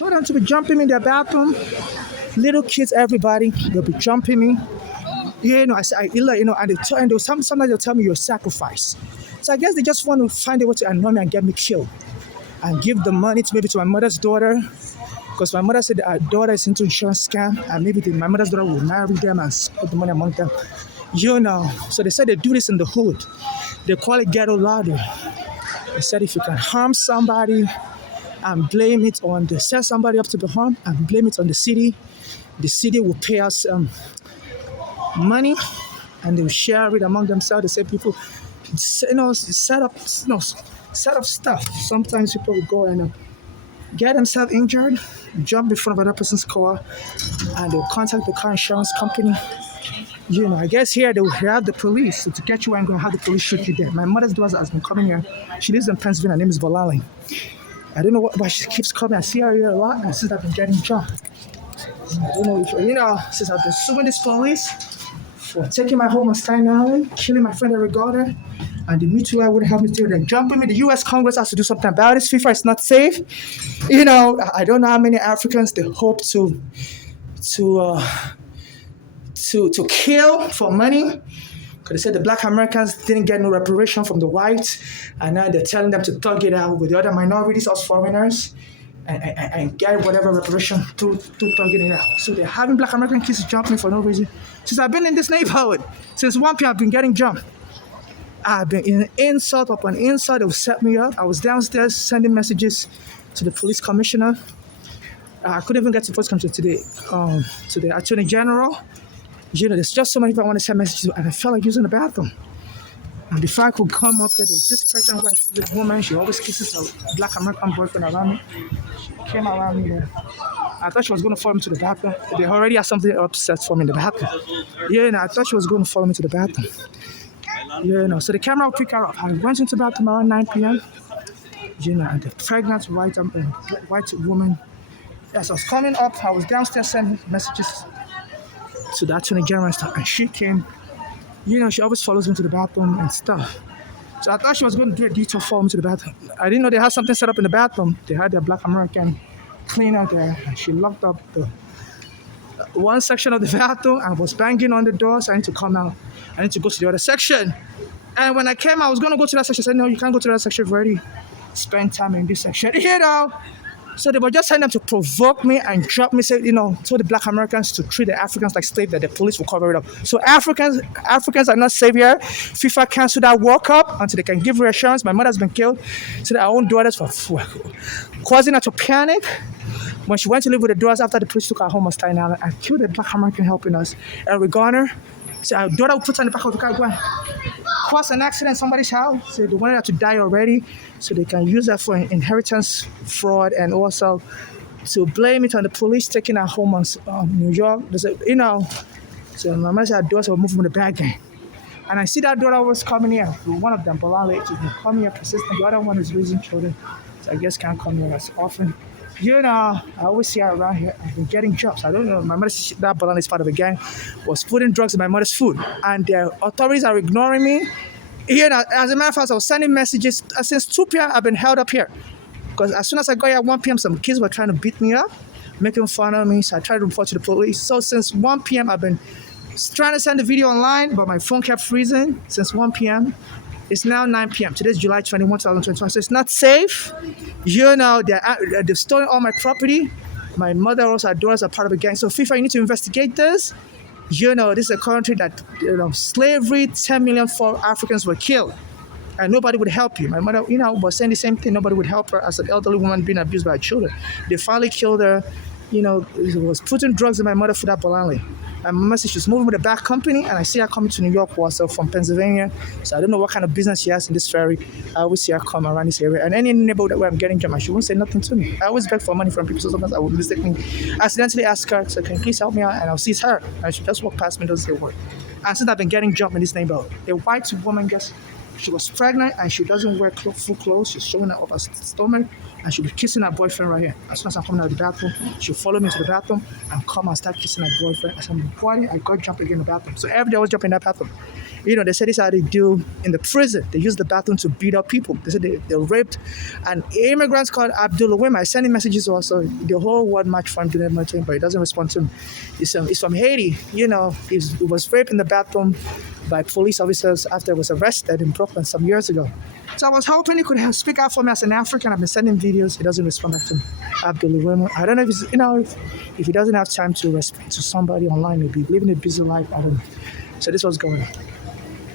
told them to be jumping me in their bathroom. Little kids, everybody, they'll be jumping me. I say, and sometimes they'll tell me you're a sacrifice. So I guess they just want to find a way to annoy me and get me killed and give the money to maybe to my mother's daughter. Because my mother said that her daughter is into insurance scam and maybe my mother's daughter will marry them and split the money among them. So they said they do this in the hood. They call it ghetto lottery. They said if you can harm somebody and blame it on set somebody up to be harmed and blame it on the city will pay us money and they will share it among themselves. They say people, set up stuff. Sometimes people will go and get themselves injured, jump in front of another person's car, and they'll contact the car insurance company. I guess here they will have the police. So to get you, I'm going to have the police shoot you dead. My mother's daughter has been coming here. She lives in Pennsylvania. Her name is Valali. I don't know why she keeps coming. I see her here a lot, and since I've been getting jumped. I don't know if, since I've been suing this police for taking my home on Staten Island, killing my friend Eric Garner, and the Me Too I would have me to them jumping me. The U.S. Congress has to do something about this. FIFA is not safe. I don't know how many Africans they hope to kill for money. Because they said the black Americans didn't get no reparation from the whites, and now they're telling them to thug it out with the other minorities, us foreigners, and get whatever reparation through thugging it out. So they're having black American kids jump me for no reason. Since I've been in this neighborhood, since 1 p.m. I've been getting jumped. I've been in insult upon insult. They will set me up. I was downstairs sending messages to the police commissioner. I couldn't even get to the police commissioner to the attorney general. There's just so many people I want to send messages to, and I felt like using the bathroom. And before I could come up there, there was this pregnant white woman. She always kisses her black American boyfriend around me. She came around me there. I thought she was going to follow me to the bathroom. They already had something upset for me in the bathroom. I thought she was going to follow me to the bathroom. So the camera will pick her up. I went into the bathroom around 9 p.m. And the pregnant white woman. As I was coming up, I was downstairs sending messages to the attorney general and stuff, and she came. She always follows me to the bathroom and stuff. So I thought she was going to do a detour for me to the bathroom. I didn't know they had something set up in the bathroom. They had their black American cleaner there, and she locked up the one section of the bathroom and was banging on the door, so I need to come out. I need to go to the other section. And when I came, I was going to go to that section. I said, no, you can't go to that section. You've already spent time in this section. So they were just telling them to provoke me and drop me, told the black Americans to treat the Africans like slaves, that the police will cover it up. So Africans are not safe here. FIFA canceled that World Cup until they can give reassurance. My mother's been killed. So our own daughters for causing her to panic. When she went to live with the daughters after the police took her home on Staten Island and killed the black American helping us, Eric Garner. So our daughter would put her in the back of the car going, cause an accident in somebody's house. So they wanted her to die already, so they can use that for inheritance fraud and also to blame it on the police taking her home on New York. They said, so my mother said her daughters were moving with the bad gang. And I see that daughter was coming here. One of them, Balale, she's been coming here persistent. The other one is raising children, so I guess can't come here as often. I always see her around here. I've been getting jobs. I don't know. My mother said that Balale is part of a gang, was putting drugs in my mother's food. And the authorities are ignoring me. As a matter of fact, I was sending messages. Since 2 p.m., I've been held up here. Because as soon as I got here at 1 p.m., some kids were trying to beat me up, making fun of me. So I tried to report to the police. So since 1 p.m., I've been trying to send the video online, but my phone kept freezing since 1 p.m. It's now 9 p.m. Today's July 21, 2021. So it's not safe. They've stolen all my property. My mother also, her daughters are part of a gang. So FIFA, you need to investigate this. This is a country that, slavery, 10 million Africans were killed. And nobody would help you. My mother, was saying the same thing. Nobody would help her as an elderly woman being abused by her children. They finally killed her. Was putting drugs in my mother for that Balali. And my mother said she's moving with a back company, and I see her coming to New York also from Pennsylvania. So I don't know what kind of business she has in this ferry. I always see her come around this area. And any neighborhood where I'm getting jam, she won't say nothing to me. I always beg for money from people, so sometimes I would mistakenly accidentally ask her, so can you please help me out? And I'll seize her. And she just walk past me, doesn't say a word. And since I've been getting jumped in this neighborhood, a white woman she was pregnant and she doesn't wear full clothes. She's showing her up her stomach and she'll be kissing her boyfriend right here. As soon as I'm coming out of the bathroom, she'll follow me to the bathroom and come and start kissing her boyfriend. As I'm boiling, I go jump again in the bathroom. So every day I was jumping in that bathroom. They said this is how they do in the prison. They use the bathroom to beat up people. They said they raped an immigrant called Abdullah Wim. I sent him messages also. The whole world match for him doing everything, but he doesn't respond to me. He's from Haiti. He was raped in the bathroom by police officers after he was arrested in Brooklyn some years ago. So I was hoping he could speak out for me as an African. I've been sending videos. He doesn't respond back to me. Abdullah Wim. I don't know if he doesn't have time to respond to somebody online, maybe living a busy life. I don't know. So this was going on.